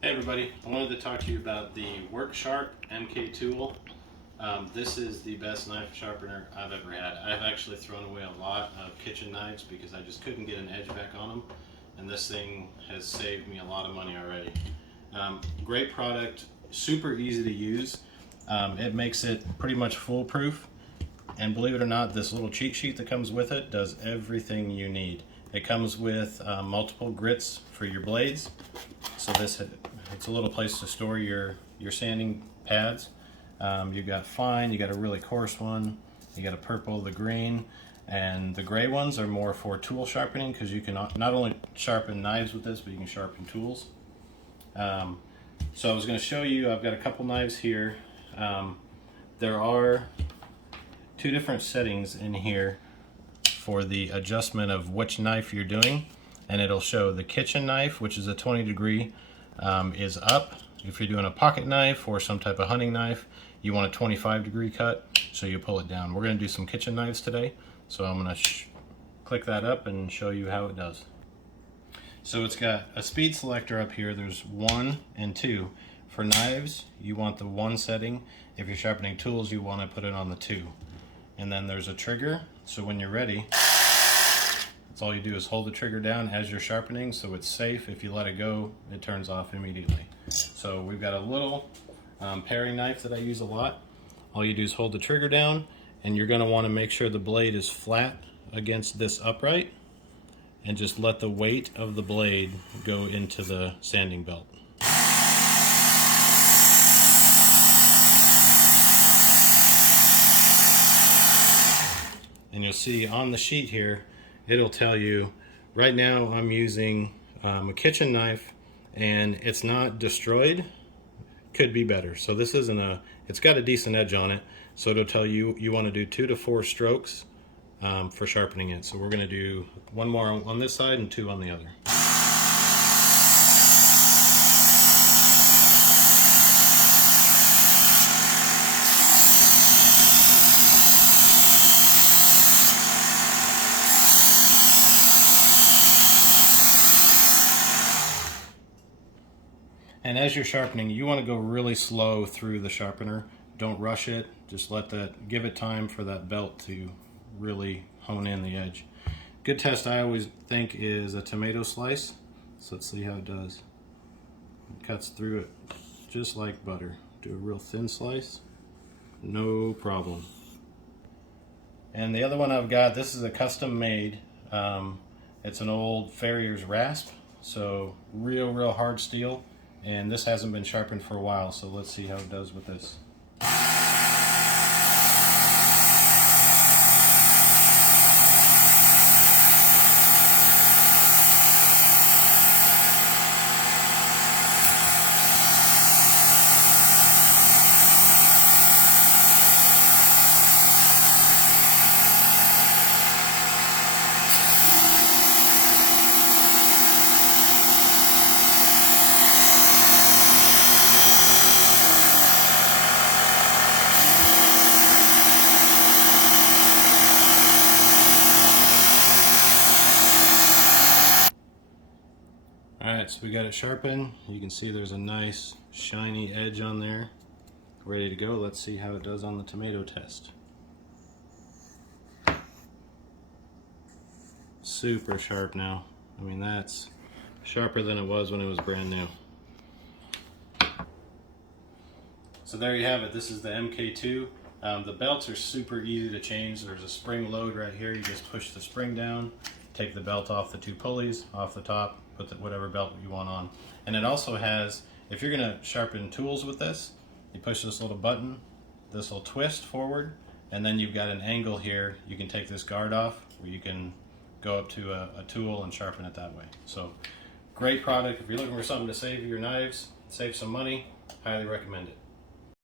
Hey everybody, I wanted to talk to you about the Sharp MK tool. This is the best knife sharpener I've ever had. I've actually thrown away a lot of kitchen knives because I just couldn't get an edge back on them, and this thing has saved me a lot of money already. Great product, super easy to use. It makes it pretty much foolproof, and believe it or not, this little cheat sheet that comes with it does everything you need. It comes with multiple grits for your blades, so it's a little place to store your sanding pads. You got fine, you got a really coarse one, you got a purple, the green, and the gray ones are more for tool sharpening because you can not only sharpen knives with this, but you can sharpen tools. So I was going to show you, I've got a couple knives here. There are two different settings in here for the adjustment of which knife you're doing, and it'll show the kitchen knife, which is a 20 degree, is up. If you're doing a pocket knife or some type of hunting knife, you want a 25 degree cut, so you pull it down. We're going to do some kitchen knives today, so I'm going to click that up and show you how it does. So it's got a speed selector up here. There's 1 and 2. For knives, you want the 1 setting. If you're sharpening tools, you want to put it on the 2. And then there's a trigger, so when you're ready, that's all you do is hold the trigger down as you're sharpening, so it's safe. If you let it go, it turns off immediately. So we've got a little paring knife that I use a lot. All you do is hold the trigger down, and you're going to want to make sure the blade is flat against this upright, and just let the weight of the blade go into the sanding belt. And you'll see on the sheet here, it'll tell you, right now I'm using a kitchen knife and it's not destroyed. Could be better. So this isn't it's got a decent edge on it. So it'll tell you, you want to do 2 to 4 strokes for sharpening it. So we're going to do 1 more on this side and 2 on the other. And as you're sharpening, you want to go really slow through the sharpener. Don't rush it. Just give it time for that belt to really hone in the edge. Good test I always think is a tomato slice. So let's see how it does. It cuts through it just like butter. Do a real thin slice. No problem. And the other one I've got, this is a custom made. It's an old farrier's rasp. So real hard steel. And this hasn't been sharpened for a while, so let's see how it does with this. Alright, so we got it sharpened. You can see there's a nice shiny edge on there. Ready to go. Let's see how it does on the tomato test. Super sharp now. I mean, that's sharper than it was when it was brand new. So there you have it. This is the MK2. The belts are super easy to change. There's a spring load right here. You just push the spring down, take the belt off the 2 pulleys, off the top, put whatever belt you want on. And it also has, if you're going to sharpen tools with this, you push this little button, this will twist forward, and then you've got an angle here. You can take this guard off, where you can go up to a tool and sharpen it that way. So great product. If you're looking for something to save your knives, save some money, highly recommend it.